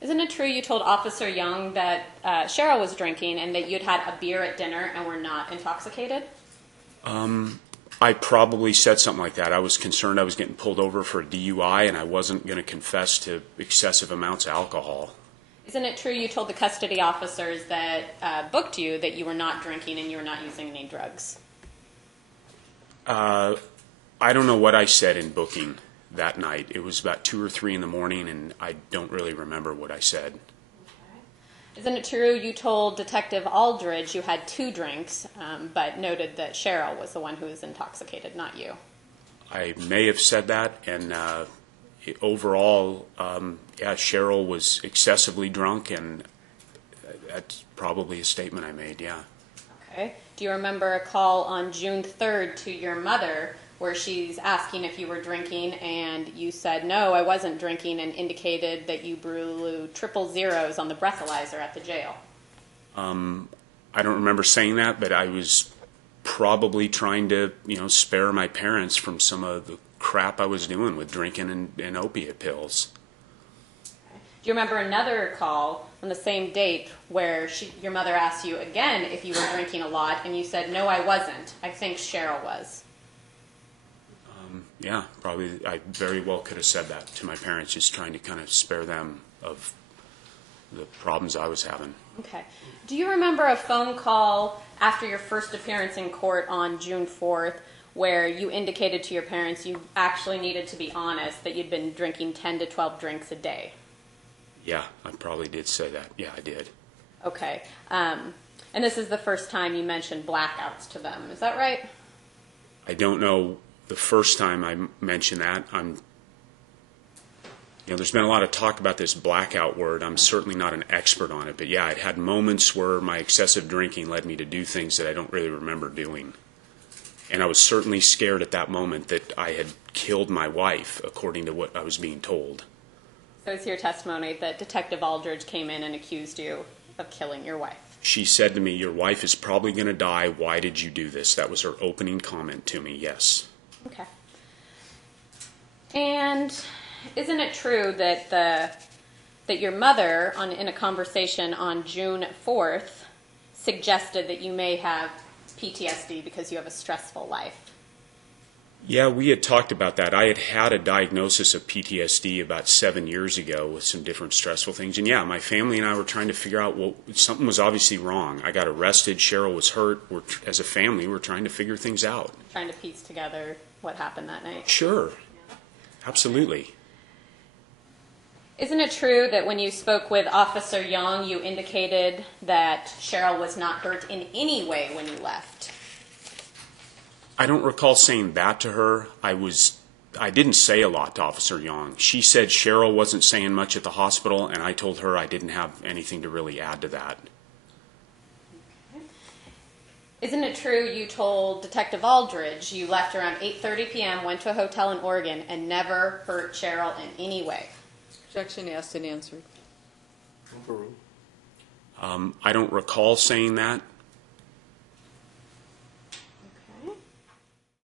Isn't it true you told Officer Young that Cheryl was drinking and that you'd had a beer at dinner and were not intoxicated? I probably said something like that. I was concerned I was getting pulled over for a DUI and I wasn't going to confess to excessive amounts of alcohol. Isn't it true you told the custody officers that booked you that you were not drinking and you were not using any drugs? I don't know what I said in booking that night. It was about 2 or 3 in the morning, and I don't really remember what I said. Isn't it true you told Detective Aldridge you had 2 drinks, but noted that Cheryl was the one who was intoxicated, not you? I may have said that, and overall, yeah, Cheryl was excessively drunk, and that's probably a statement I made, yeah. Okay. Do you remember a call on June 3rd to your mother where she's asking if you were drinking and you said, no, I wasn't drinking, and indicated that you blew 000s on the breathalyzer at the jail? I don't remember saying that, but I was probably trying to, spare my parents from some of the crap I was doing with drinking and opiate pills. Do you remember another call on the same date where your mother asked you again if you were drinking a lot, and you said, no, I wasn't. I think Cheryl was. Yeah, probably. I very well could have said that to my parents, just trying to kind of spare them of the problems I was having. Okay. Do you remember a phone call after your first appearance in court on June 4th where you indicated to your parents you actually needed to be honest, that you'd been drinking 10 to 12 drinks a day? Yeah, I probably did say that. Yeah, I did. Okay. And this is the first time you mentioned blackouts to them. Is that right? I don't know the first time I mentioned that. There's been a lot of talk about this blackout word. I'm certainly not an expert on it, but yeah, I'd had moments where my excessive drinking led me to do things that I don't really remember doing. And I was certainly scared at that moment that I had killed my wife, according to what I was being told. So it's your testimony that Detective Aldridge came in and accused you of killing your wife? She said to me, your wife is probably going to die. Why did you do this? That was her opening comment to me, yes. Okay. And isn't it true that that your mother, in a conversation on June 4th, suggested that you may have PTSD because you have a stressful life? Yeah, we had talked about that. I had had a diagnosis of PTSD about 7 years ago with some different stressful things. And yeah, my family and I were trying to figure out, well, something was obviously wrong. I got arrested. Cheryl was hurt. As a family, we're trying to figure things out. Trying to piece together what happened that night. Sure. Absolutely. Isn't it true that when you spoke with Officer Young, you indicated that Cheryl was not hurt in any way when you left? I don't recall saying that to her. I didn't say a lot to Officer Young. She said Cheryl wasn't saying much at the hospital, and I told her I didn't have anything to really add to that. Isn't it true you told Detective Aldridge you left around 8:30 p.m., went to a hotel in Oregon, and never hurt Cheryl in any way? Objection asked and answered. I don't recall saying that.